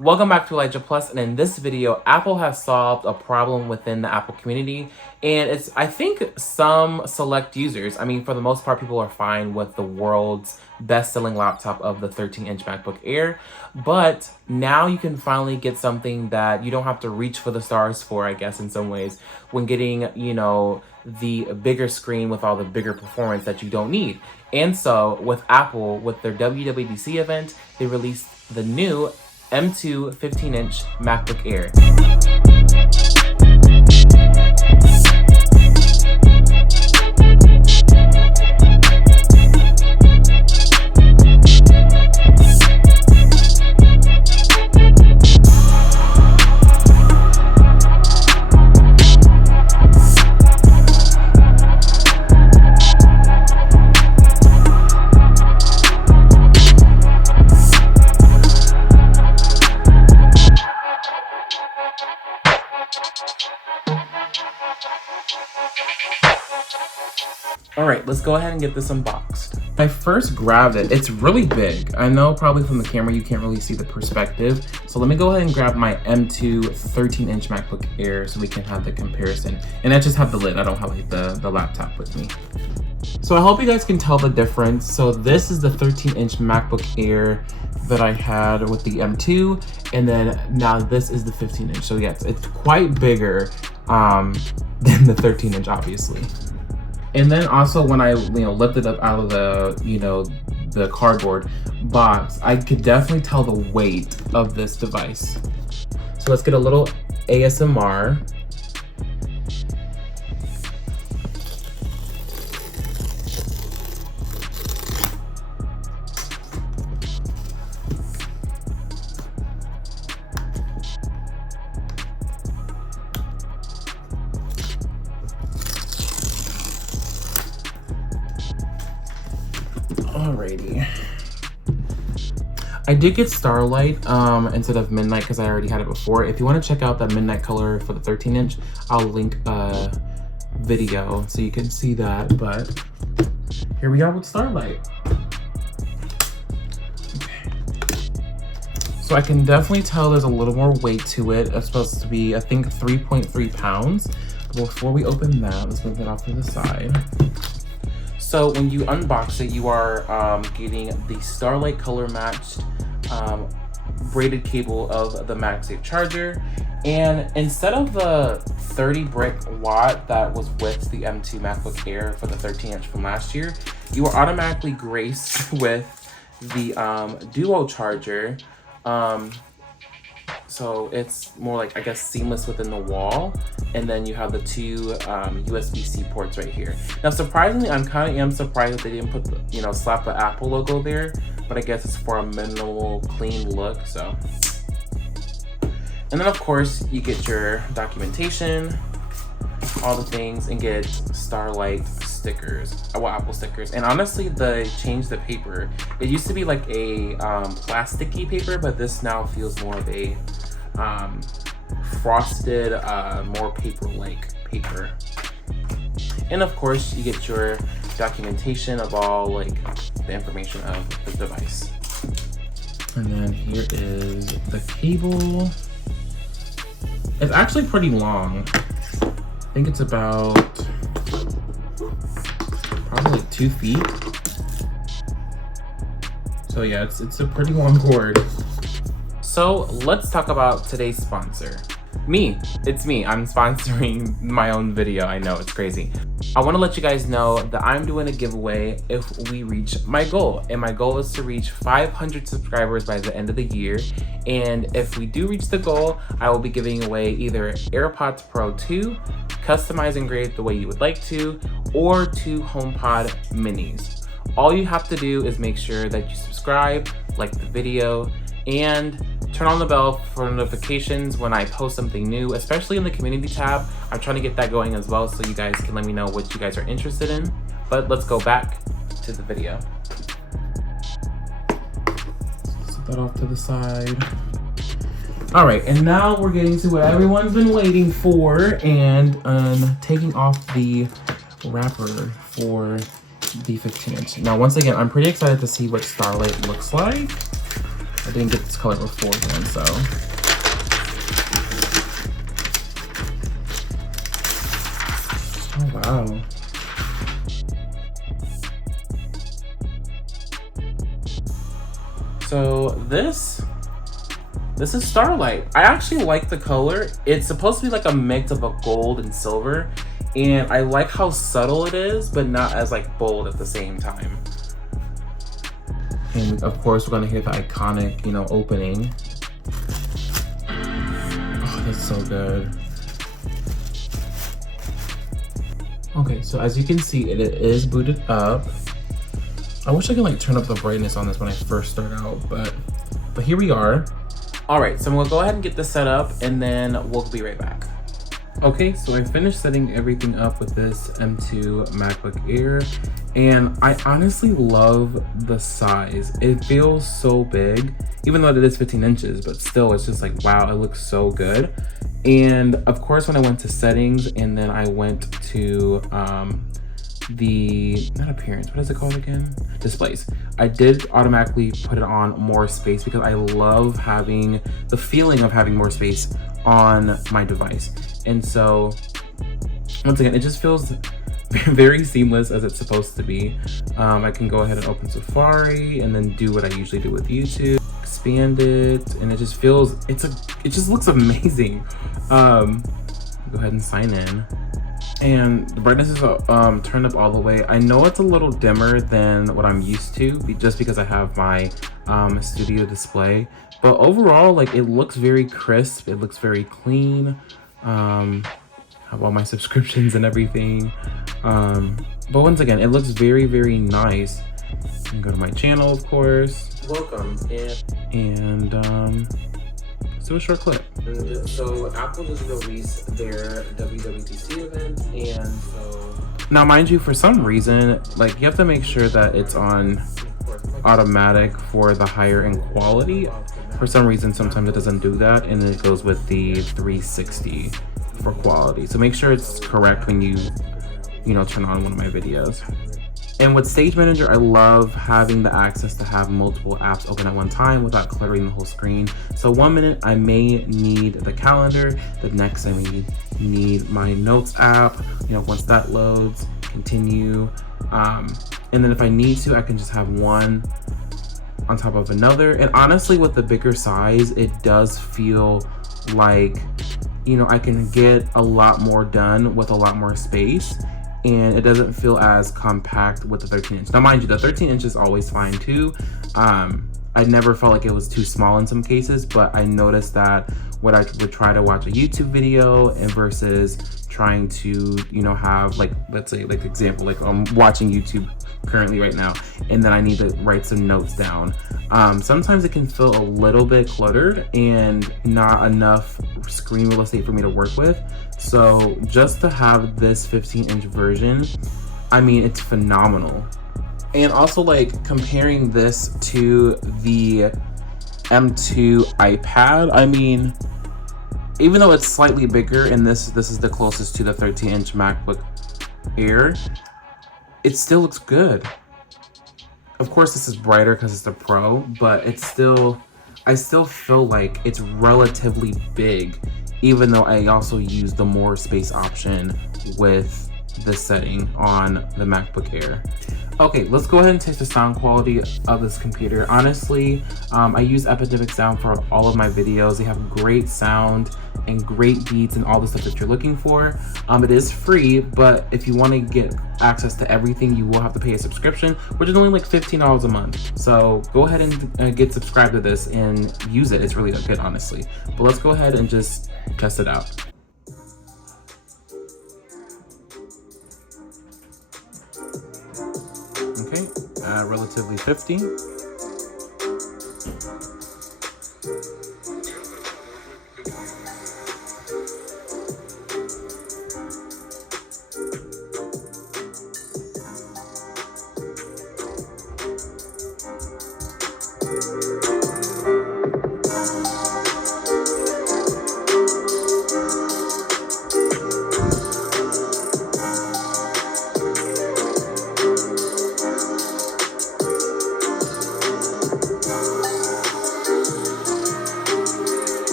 Welcome back to Elijah Plus, and in this video, Apple has solved a problem within the Apple community, and it's, I think, some select users. I mean, for the most part, people are fine with the world's best-selling laptop of the 13-inch MacBook Air, but now you can finally get something that you don't have to reach for the stars for, I guess, in some ways, when getting, the bigger screen with all the bigger performance that you don't need. And so, with Apple, with their WWDC event, they released the new M2 15-inch MacBook Air. All right, let's go ahead and get this unboxed. I first grabbed it. It's really big. I know probably from the camera you can't really see the perspective. So let me go ahead and grab my M2 13-inch MacBook Air so we can have the comparison. And I just have the lid. I don't have like the laptop with me. So I hope you guys can tell the difference. So this is the 13-inch MacBook Air that I had with the M2, and then now this is the 15-inch. So yes, it's quite bigger than the 13-inch, obviously. And then also when I lifted up out of the the cardboard box, I could definitely tell the weight of this device. So let's get a little ASMR. Alrighty. I did get Starlight instead of Midnight because I already had it before. If you want to check out that Midnight color for the 13-inch, I'll link a video so you can see that. But here we are with Starlight. Okay. So I can definitely tell there's a little more weight to it. It's supposed to be, I think, 3.3 pounds. Before we open that, let's move it off to the side. So when you unbox it, you are getting the Starlight color matched braided cable of the MagSafe charger. And instead of the 30 brick watt that was with the M2 MacBook Air for the 13-inch from last year, you are automatically graced with the Duo charger. So it's more like, I guess, seamless within the wall. And then you have the two USB-C ports right here. Now, surprisingly, I'm kind of am surprised that they didn't put the, slap the Apple logo there, but I guess it's for a minimal, clean look, so. And then, of course, you get your documentation, all the things, and get Starlight stickers, well, Apple stickers. And honestly, they changed the paper. It used to be like a plasticky paper, but this now feels more of a frosted, more paper-like paper. And of course, you get your documentation of all the information of the device. And then here is the cable. It's actually pretty long. I think it's about probably 2 feet. So yeah, it's a pretty long cord. So let's talk about today's sponsor. Me. It's me. I'm sponsoring my own video. I know, it's crazy. I want to let you guys know that I'm doing a giveaway if we reach my goal. And my goal is to reach 500 subscribers by the end of the year. And if we do reach the goal, I will be giving away either AirPods Pro 2, customize and grade the way you would like to, or 2 HomePod minis. All you have to do is make sure that you subscribe, like the video, and turn on the bell for notifications when I post something new, especially in the community tab. I'm trying to get that going as well, so you guys can let me know what you guys are interested in. But let's go back to the video. Set that off to the side. All right, and now we're getting to what everyone's been waiting for, and taking off the wrapper for the 15-inch. Now, once again, I'm pretty excited to see what Starlight looks like. I didn't get this color before then, so. Oh, wow. So this is Starlight. I actually like the color. It's supposed to be like a mix of a gold and silver, and I like how subtle it is, but not as like bold at the same time. And of course, we're gonna hear the iconic, you know, opening. Oh, that's so good. Okay, so as you can see, it is booted up. I wish I could like turn up the brightness on this when I first start out, but here we are. All right, so I'm gonna go ahead and get this set up and then we'll be right back. Okay, so I finished setting everything up with this M2 MacBook Air, and I honestly love the size. It feels so big, even though it is 15 inches, but still it's just like, wow, it looks so good. And of course, when I went to settings and then I went to the, not appearance, what is it called again? Displays. I did automatically put it on more space because I love having the feeling of having more space on my device. And so once again, it just feels very seamless as it's supposed to be. I can go ahead and open Safari and then do what I usually do with YouTube, expand it, and it just feels, it just looks amazing. Go ahead and sign in. And the brightness is turned up all the way. I know it's a little dimmer than what I'm used to, just because I have my studio display. But overall, like, it looks very crisp. It looks very clean. Have all my subscriptions and everything. But once again, it looks very, very nice. You can go to my channel, of course. Welcome. And let's do a short clip. So Apple just released their WWDC event, and so now, mind you, for some reason, like, you have to make sure that it's on automatic for the higher end quality. For some reason, sometimes it doesn't do that, and it goes with the 360 for quality. So make sure it's correct when you know, turn on one of my videos. And with Stage Manager, I love having the access to have multiple apps open at one time without cluttering the whole screen. So 1 minute, I may need the calendar. The next, I may need my Notes app. You know, once that loads, continue. And then if I need to, I can just have one on top of another. And honestly, with the bigger size, it does feel like, you know, I can get a lot more done with a lot more space. And it doesn't feel as compact with the 13 inch. Now, mind you, the 13 inch is always fine too. I never felt like it was too small in some cases, but I noticed that when I would try to watch a YouTube video and versus trying to, you know, have, like, let's say, like, example, like, I'm watching YouTube currently right now, and then I need to write some notes down. Sometimes it can feel a little bit cluttered and not enough screen real estate for me to work with. So just to have this 15-inch version, I mean, it's phenomenal. And also, like, comparing this to the M2 iPad, I mean, even though it's slightly bigger, and this is the closest to the 13-inch MacBook Air, it still looks good. Of course, this is brighter because it's the Pro, but it's still, I still feel like it's relatively big, even though I also use the more space option with this setting on the MacBook Air. Okay, let's go ahead and test the sound quality of this computer. Honestly, I use Epidemic Sound for all of my videos. They have great sound and great beats and all the stuff that you're looking for. It is free, but if you want to get access to everything, you will have to pay a subscription, which is only like $15 a month. So go ahead and get subscribed to this and use it. It's really good, honestly. But let's go ahead and just test it out. Okay, relatively 50.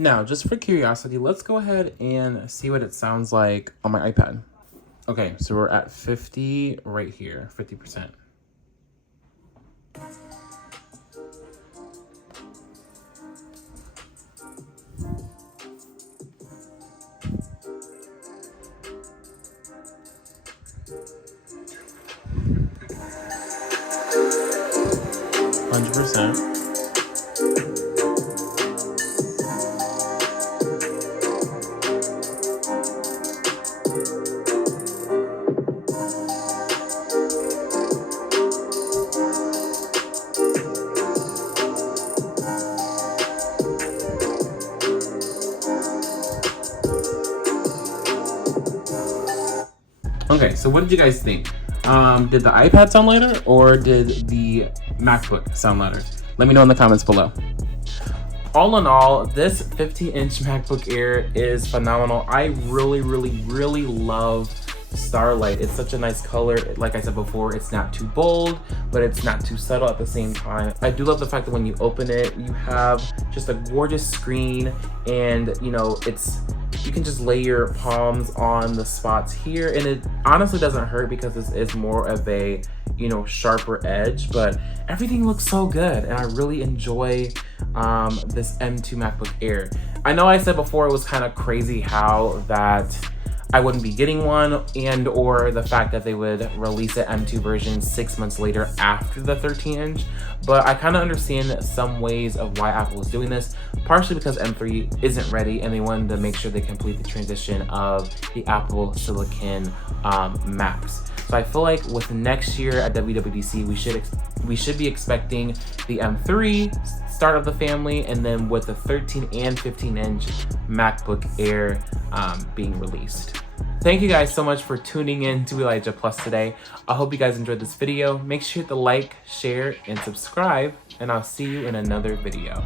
Now, just for curiosity, let's go ahead and see what it sounds like on my iPad. Okay, so we're at 50 right here, 50%. %. Okay, so what did you guys think? Did the iPad sound louder or did the MacBook sound louder? Let me know in the comments below. All in all, this 15-inch MacBook Air is phenomenal. I really love Starlight. It's such a nice color. Like I said before, it's not too bold, but it's not too subtle at the same time. I do love the fact that when you open it, you have just a gorgeous screen, and you know, you can just lay your palms on the spots here, and it honestly doesn't hurt because this is more of a, you know, sharper edge, but everything looks so good, and I really enjoy this M2 MacBook Air. I know I said before it was kind of crazy how that I wouldn't be getting one, and or the fact that they would release an M2 version 6 months later after the 13-inch, but I kind of understand some ways of why Apple is doing this, partially because M3 isn't ready and they wanted to make sure they complete the transition of the Apple Silicon Macs. So I feel like with next year at WWDC, we should be expecting the M3 start of the family, and then with the 13 and 15-inch MacBook Air being released. Thank you guys so much for tuning in to Elijah Plus today. I hope you guys enjoyed this video. Make sure to like, share, and subscribe, and I'll see you in another video.